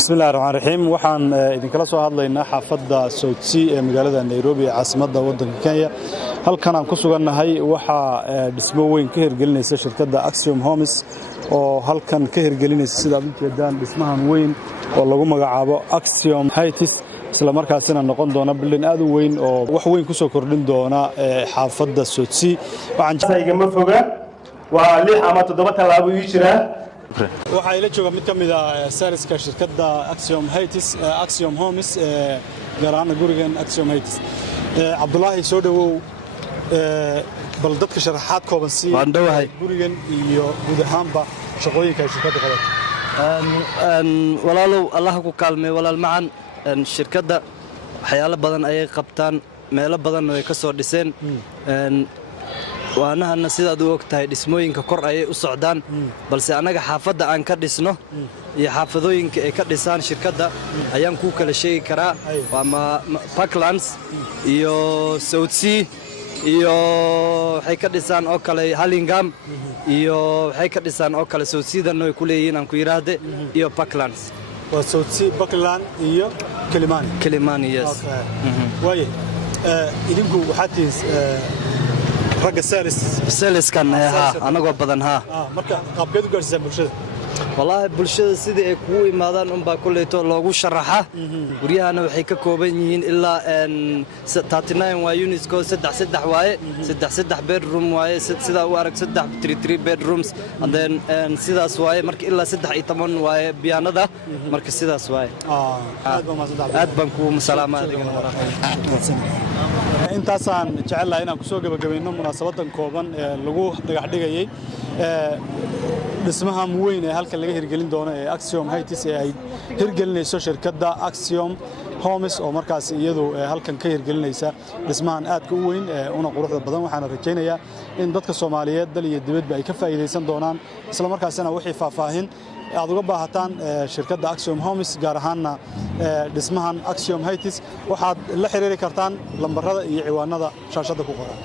بسم الله الرحمن الرحيم waxaan idin kala soo hadlaynaa xaafadda Southsea ee magaalada Nairobi ee caasimadda waddanka Kenya halkan aan ku sugannahay waxa dhismo weyn ka hirgelinaysa shirkadda Axiom Homes oo halkan ka hirgelinaysa sida aad jeedaan dhismahan weyn oo lagu magacaabo Axiom Heights isla markaasina noqon doona building aad u weyn oo wax weyn ku soo kordhin doona xaafadda Southsea waxaan sayga ma foga waa 6 ama 7 talaabo ii jira waxa ila jooga mid kamid ah serviceka shirkadda Axiom Homes gaaraan gurigan Axiom Heights Abdullahi soo dhawow bal dadka sharaxaad kooban si gurigan iyo guud ahaanba shaqooyinka shirkadda qabato walaalow Allah ku kaalmay walaal macaan shirkadda waxyaalo badan ay qabtaan meelo badan oo ay ka soo dhiseen waana sidaad u ogtahay dhismooyinka kor ay u socdaan balse anaga xaafadda aan ka dhisno iyo xaafadooyinka ay ka dhisaan shirkadda ayaan ku kala sheegi karaa waa Parklands iyo Southsea iyo waxay ka dhisaan oo kale Hurlingham iyo waxay ka dhisaan oo kale Southsea-dan way ku leeyihiin aan ku yiraahdo iyo Parklands waa Southsea Parkland iyo Kilimani yes waaye idinku waxaad tiis ragga sales kan anagoo badan marka qaabkeedu gaarsiisan bulshada wallahi bulshada sidii ay kugu imaadaan baa kulleeto loogu sharaxa guriyahana waxay ka kooban yihiin ilaa 39 waa units ko 3 waaye 3 bedroom waaye sida u arag 3 bedrooms and then sidaas waaye marka ilaa 13 waaye biyaanada marka sidaas waaye aad baan ku salaamaad intaasaan jecelahay inaan ku soo gabagabayno munaasabadan kooban ee lagu dhagax dhigayay dhismaha weyn ee halka laga hirgelin doono ee Axiom Heights ee ay hirgelinayso shirkadda Axiom Homes oo markaas iyadu halkan ka hirgelinaysa dhismahan aad u weyn una quruxda badan waxaan rajaynayaa in dadka Soomaaliyeed dal iyo dibadba ay ka faa'iideysan doonaan isla markaasina wixii faahfaahin aad uga baahataan shirkadda Axiom Homes gaar ahaanna dhismahan Axiom Heights waxaad la xiriiri kartaan lambarada iyo ciwaanada shaashada ku qoran